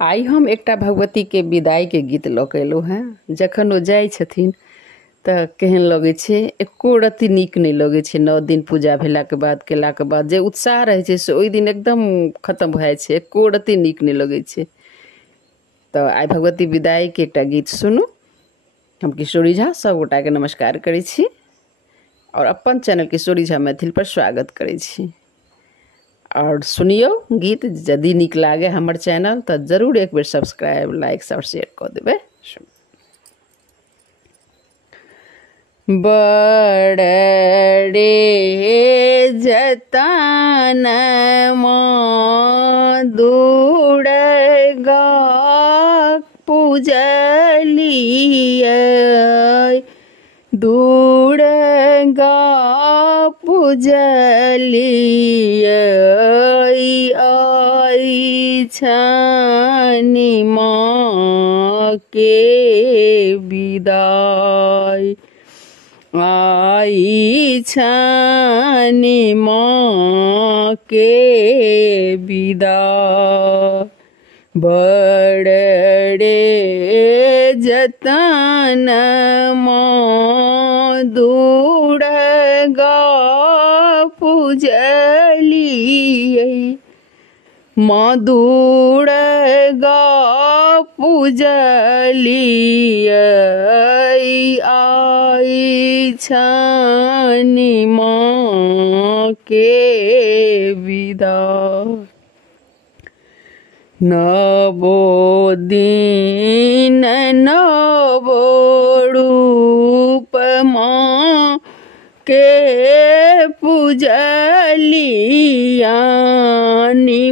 आई हम एकटा भगवती के विदाई के गीत लऽ के एलहुँ हैं। जखन ओ जाइ छथिन तऽ केहन लगै छै, एको रत्ती नीक नहि लगै छै। 9 दिन पूजा भेलाके बाद केलाके बाद जे उत्साह रहै छै से ओहि दिन एकदम खत्म भऽ जाइ छै, एको रत्ती नीक नहि लगै छै। तऽ आइ भगवती विदाई के एकटा गीत सुनू। हम किशोरी झा सबगोटाके नमस्कार करै छी और अपन चैनल किशोरी झा मैथिल पर स्वागत करै छी। और सुनियो गीत, यदि नीक लागे हमर चैनल तो जरूर एक बेर सब्सक्राइब, लाइक और शेयर कर देबे। बड़ रे जतन दूर गा पूजलिए, दूर गा पूजलिए, आई छनि माँ के विदाई, आई छनि माँ के विदाई। बड़ रे जतन दूर गा पूजलिए, माँ दूर गा पूजलिए, आई छनि माँ के विदाई। नवो दिन नवो रूप माँ के पूजलियानि,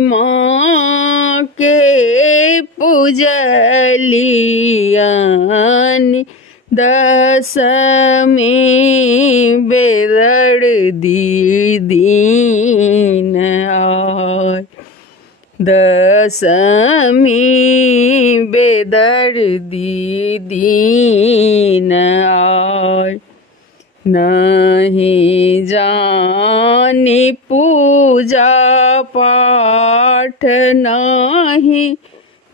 माँ के पूजलियानि, दशमी बेदर्दी दीन आय, दशमी बेदर्दी दीन आय। नहीं जानी पूजा पाठ, नहीं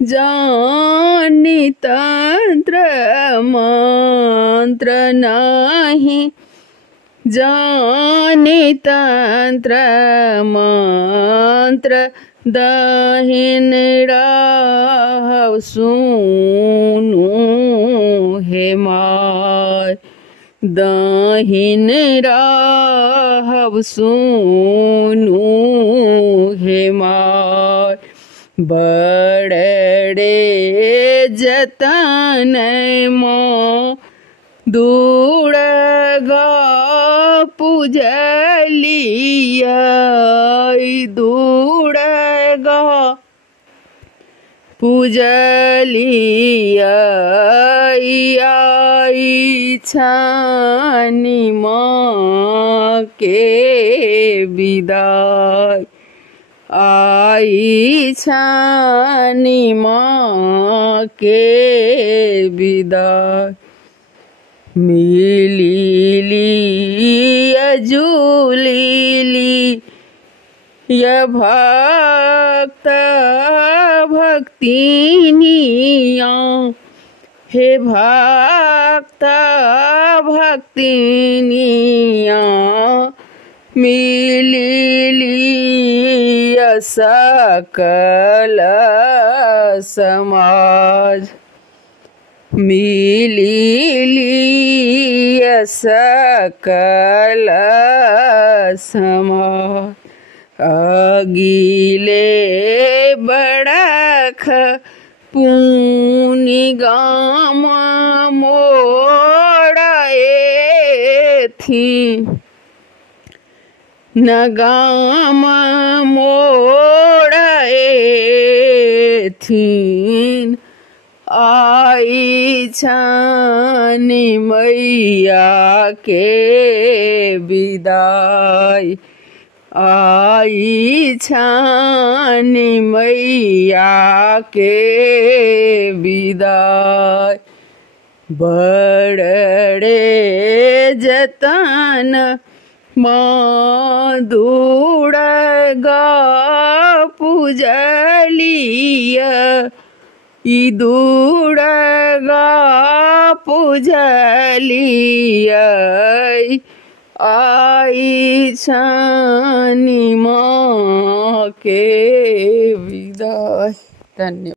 जानी तंत्र मंत्र, नहीं जानी तंत्र मंत्र, दाहिन राह सुनू हे माय, दाहिन राह सुनू हे माय। बड़ रे जतन माँ दूर गा पूजलिए, दूर गा पूजलिए, आई छनि माँ के विदाई, आई छनि माँ के विदाई। मिली जुली य भक्त भक्तिनिया, हे भक्त भक्तिनिया, मिली सकल समाज, मिली सकल समाज। अगिले बड़ख पुनि गाम मोड़े थी, न गाम मोड़े थीन, आई छनि मैया के विदाई, आई छनि मैया के विदाई। बड़ रे जतन माँ दूर गा पूजलिया, ई दुर्गा पूजलियै आई छानी माँ के विदाई। धन्यवाद।